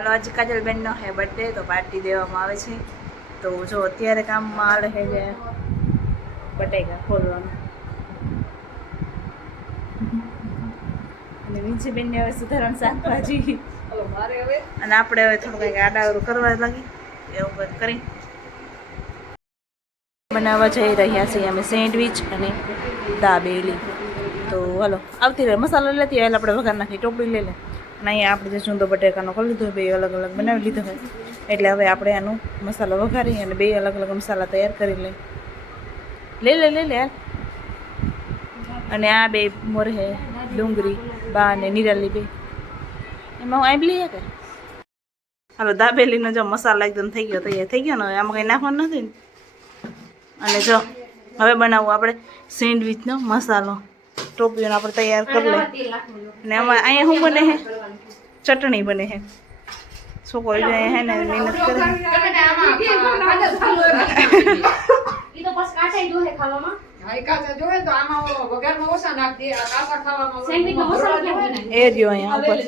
હાલો, આજે કાજલબેનનો હે બર્થડે તો પાર્ટી દેવામાં આવે છે. તો જો અત્યારે કામમાં આવે છે બટાકા ખોલવાનું. અને બેનને હવે સુધારણ શાકભાજી. અને આપણે હવે થોડું કંઈક આડાવરું કરવા લાગી. એવું બધું કરી. બનાવવા જઈ રહ્યા છીએ અમે સેન્ડવિચ અને દાબેલી. તો હલો, આવતી રહે. મસાલો લેતી આવેલા આપણે વઘાર નાખી ટોપડી લઈ લે. અને અહીંયા આપણે જે ચૂંદો બટેકાનો કરી લીધો બે અલગ અલગ બનાવી લીધો હોય એટલે હવે આપણે આનો મસાલો વઘારી અને બે અલગ અલગ મસાલા તૈયાર કરી લઈ લે લે લે લે અને આ બે મોરહે ડુંગળી, બા અને નિરાલી બે. એમાં હું આંબલી હે કે? હાલો, દાબેલીનો જો મસાલો એકદમ થઈ ગયો, તૈયાર થઈ ગયો ને આમાં કંઈ નાખવાનું નથી ને? અને જો, હવે બનાવવું આપણે સેન્ડવિચનો મસાલો. ટોપીઓનો આપણે તૈયાર કરી લઈએ ને આમાં અહીંયા શું બને છે ચટણી બને છે છોકરો જો અહીંયા હે ને મહેનત કરે છે. ઈ તો બસ કાચાઈ દોહે ખાવામાં સેન્ડવિચનો મસાલો કેવો બનાવ્યો? એ રહ્યો અહીંયા ઉપર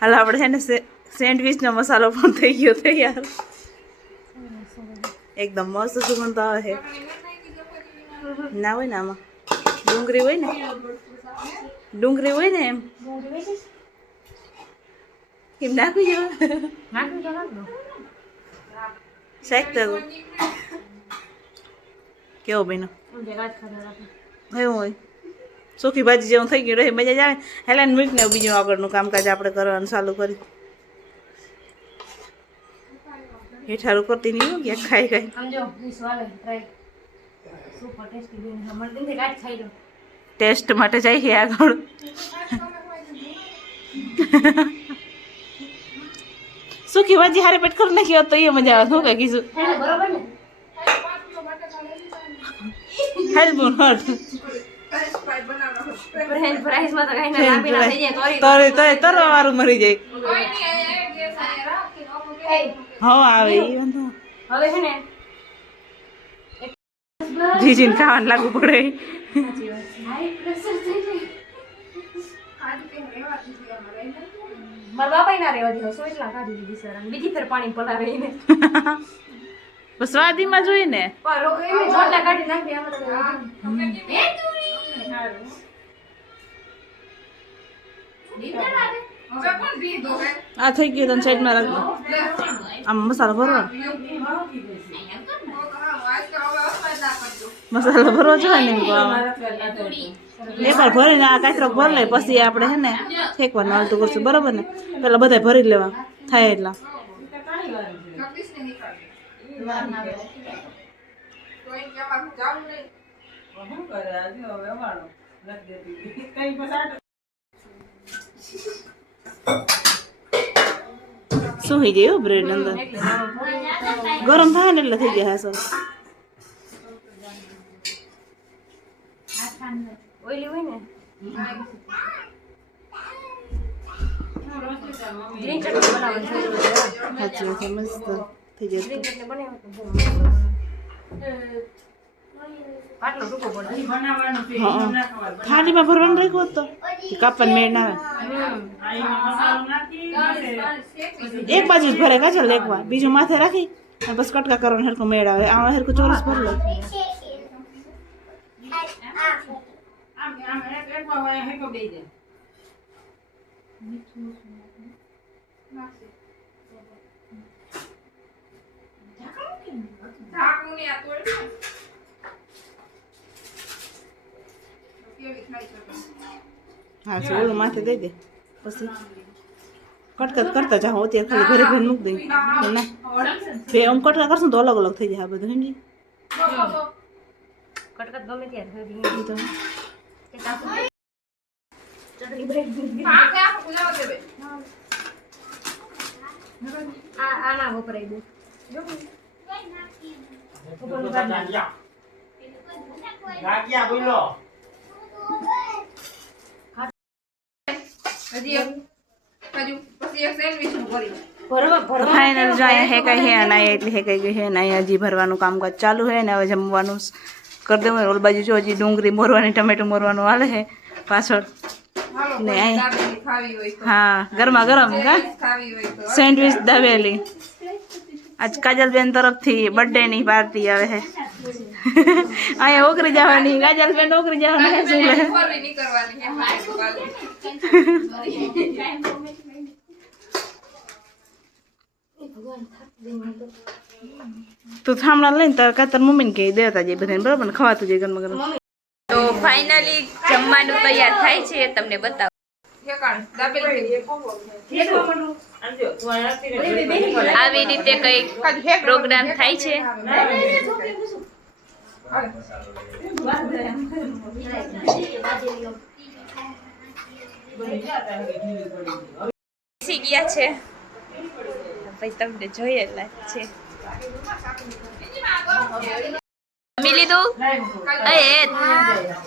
હાલ આપણે છે ને સે- સેન્ડવિચનો મસાલો પણ થઈ ગયો તૈયાર એકદમ મસ્ત સુગંધ આવે છે ના હોય ને આમાં ડુંગળી હોય ને? ડુંગળી હોય ને એમ? એમ નાખી જવા નાખ્યું તો કેવો બેનો. એવું હોય. સુખી ભાજી જેવું થઈ ગયું રહે મજા જ આવે. હેલેન મીઠ ને બીજું આગળનું કામકાજ આપણે કરવાનું, ચાલુ કરી. હેઠારું કરતી નહીં ક્યાંક ખાઈ ખાઈ. ટેસ્ટી માટે જાય છે આગળ. સુખી ભાજી હારે પેટ કરી નાખી તો એ મજા આવે. શું કઈ કીધું? હેલ્પ તરે તરવા વાળું મરી જાય એય, આવે એ વાંધો. હવે છે ને જીજીને ખાવાનું લાગુ પડે. હાઈ પ્રેશર થઈ જાય મારા બાપા ના રહેવા દીધો સો એટલા કાઢી દીધી સર બીજી ફેર પાણી પલાવે એને. સ્વાદીમાં જોઈએ ને? કાઢી નાખી આ થઈ ગયું તને સાઈડમાં રાખજો. આમ મસાલો ભરવા મસાલો ભરવો જોઈએ ને એકવાર ભરીને આ કાચરો ભરી લે પછી આપણે હે ને ફેંકવાનું હાલતું કરશું બરોબર ને? પેલા બધા ભરી લેવા થાય એટલા. શું થઈ જાય બ્રેડ અંદર? ગરમ થાય ને એટલે થઈ જાય હા સર. ઓઈલી હોય ને ગ્રીન ચટણી બનાવવાની જરૂર છે સાચી વાત છે મસ્ત થઈ જાય ગ્રીન ચટણી બનાવો તો બહુ મસ્ત બને. આટલો ટૂંકો પડે હા થાળીમાં ભરવાનું રાખ્યું હોત તો કે કાપવાનું મેળ ના આવે એક બાજુ જ ભરે કાચલ એક વાર બીજું માથે રાખી અને બસ કટકા કરવાનું હરખું મેળ આવે આમાં હરખું ચોરસ ભર લે હા છે ઓલું માથે દઈ દે. પછી કટકા કરતા જાઓ અત્યારે ખાલી ઘરે ઘરે મૂકી દઈ. તો ના. બે આમ કટકા કરશું તો અલગ અલગ થઈ જાય આ બધું સમજી? કટકટ ગમે ત્યારે થઈ ઈ જાય. તો કે કાપી. ચટણી બ્રેડ આ આ ના વપરાય બહુ જો કે. ઉપરનું કાઢી નાખ. ભરવા ભરવા ફાઇનલ જો અહીંયા હેકાઈ હે અને અહીંયા એટલે હેકાઈ ગઈ હે, અને અહીંયા હજી ભરવાનું કામકાજ ચાલુ હે ને હવે જમવાનું કરી દેવું ઓલ બાજુ જો હજી ડુંગળી મોરવાની, ટમેટું મોરવાનું હાલે હે પાછળ ને અહીં દાબેલી ખાવી હોય તો. હા ગરમા ગરમ કા? ખાવી હોય તો. સેન્ડવિચ દાબેલી. આજ કાજલબેન તરફથી બર્થડે ની પાર્ટી આવે છે અહીંયા ઓકરી જવાની કાજલબેન ઓકરી જવાના છે શું લે ફરવી નીકળવાની એમ લાગે બાજુ. તું થાંભલા લઈને તાર કા તાર મમ્મીને કહી દેતા જાય બધાને બરાબર ને? ખવાતું જાય ગરમ ગરમ તો ફાઇનલી જમવાનું તૈયાર થાય છે, તમને બતાવો. આવી રીતે કઈ પ્રોગ્રામ થાય છે. બેસી ગયા છે. ભાઈ, તમને જોઈએ છે. જમી લીધું એ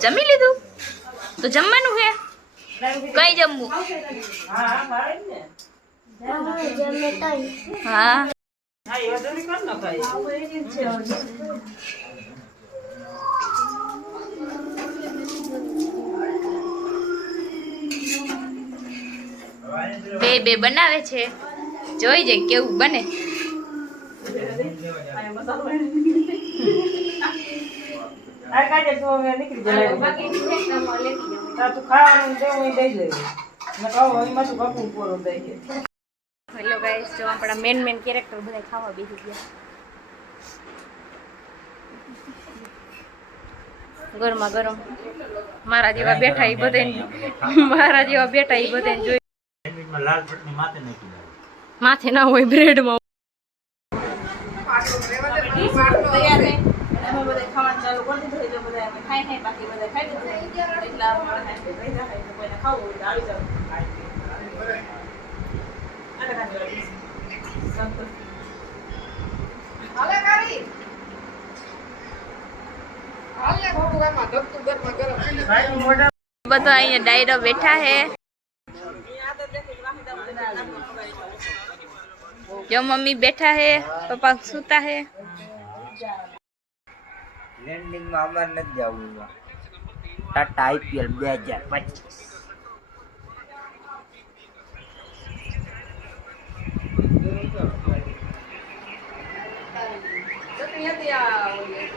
જમી લીધું તો જમવાનું હે? કઈ જમવું? હા. બે બે બનાવે છે. જોઈ જાય કેવું બને. હેલો ગાઈસ જો આપણા મેન મેન કેરેક્ટર બધા ખાવા બેસી ગયા. ગરમા ગરમ. મારા જેવા બેઠા એ બધે મારા જેવા બેઠા એ બધે જોઈ. લાલ ચટણી માથે નાખી માથે ના હોય બ્રેડમાં તૈયાર છે અને અમે બધા ખાવાનું ચાલુ કરી દીધું એટલે બધા અમે ખાઈ ખાઈ બાકી બધા ખાઈ દીધું એટલે અમે બધા ખાઈ રહ્યા એટલે કોઈને ખાવું હોય તો આવી જાવ આને કાંઈ જોડે સંતોષ. હાલે કારી. હાલે થોડું ઘરમાં ધબધું ઘરમાં ગરમ. બધા અહીંયા ડાયરો બેઠા હે જો મમ્મી બેઠા હે, પપ્પા સુતા હે લેન્ડિંગમાં અમારે નથી જવું એમાં ટાટા આઈપીએલ બે હજાર પચીસ ચટણી હતી આ ઓલી.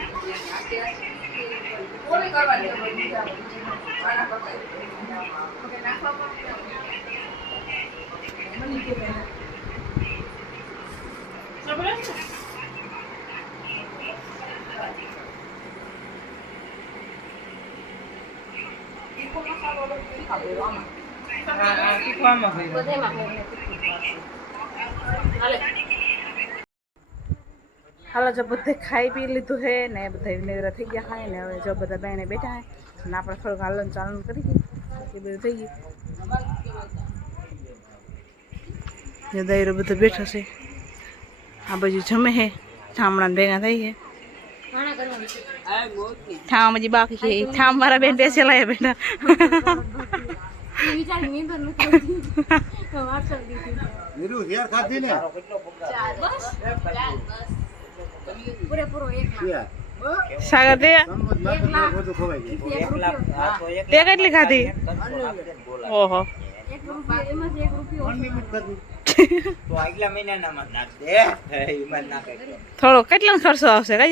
ઓલી કરવાની છે બધી બીજા બધી. આના કરતા. ઓકે, નાખવામાં હાલો, જો બધે ખાઈ પી લીધું છે ને બધા નેવરા થઈ ગયા ખાય ને હવે જો બધા બેને બેઠા હે ને આપણે થોડુંક હાલન ચાલન કરી બાકી બધું થઈ ગયું. દાયરો બધો બેઠો છે. આ બાજુ જમે છે ઠામણા ભેગા થઈ ગયા ઠામ હજી બાકી છે ઠામ મારા બેન બેસેલા બેઠા લાખ. આ તો એક તે કેટલી ખાધી? ઓહો. મહિનાના માં નાખ દે. એમાં થોડો કેટલો ખર્ચો આવશે? કઈ